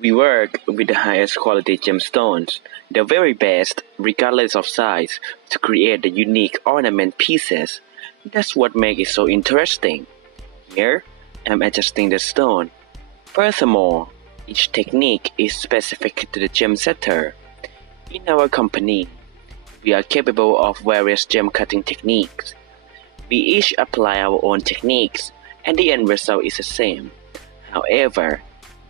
We work with the highest quality gemstones, the very best, regardless of size, to create the unique ornament pieces. That's what makes it so interesting. Here, I'm adjusting the stone. Furthermore, each technique is specific to the gem setter. In our company, we are capable of various gem cutting techniques. We each apply our own techniques, and the end result is the same. However,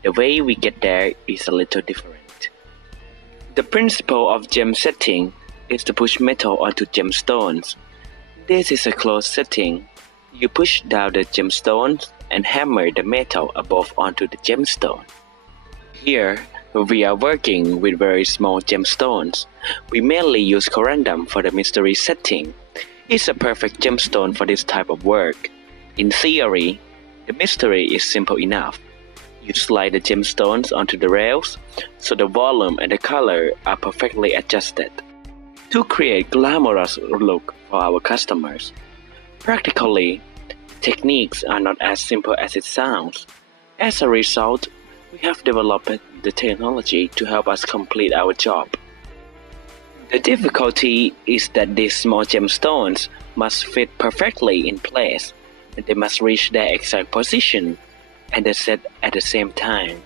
the way we get there is a little different. The principle of gem setting is to push metal onto gemstones. This is a closed setting. You push down the gemstones and hammer the metal above onto the gemstone. Here, we are working with very small gemstones. We mainly use corundum for the mystery setting. It's a perfect gemstone for this type of work. In theory, the mystery is simple enough. You slide the gemstones onto the rails, so the volume and the color are perfectly adjusted to create glamorous look for our customers. Practically, techniques are not as simple as it sounds. As a result, we have developed the technology to help us complete our job. The difficulty is that these small gemstones must fit perfectly in place, and they must reach their exact position and the set at the same time.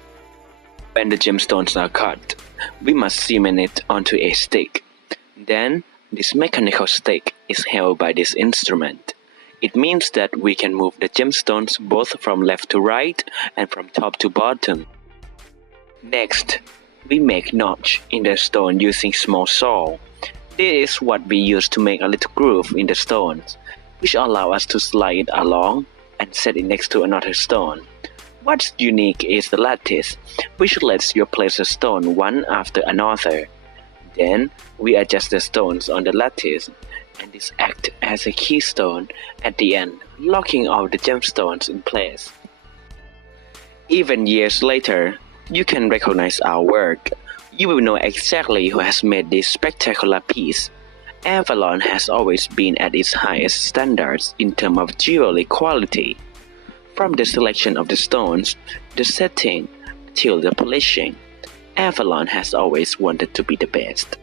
When the gemstones are cut, we must cement it onto a stick. Then, this mechanical stick is held by this instrument. It means that we can move the gemstones both from left to right and from top to bottom. Next, we make notch in the stone using small saw. This is what we use to make a little groove in the stones, which allow us to slide it along and set it next to another stone. What's unique is the lattice, which lets you place a stone one after another. Then, we adjust the stones on the lattice, and this acts as a keystone at the end, locking all the gemstones in place. Even years later, you can recognize our work. You will know exactly who has made this spectacular piece. AVALON has always been at its highest standards in terms of jewelry quality. From the selection of the stones, the setting, till the polishing, AVALON has always wanted to be the best.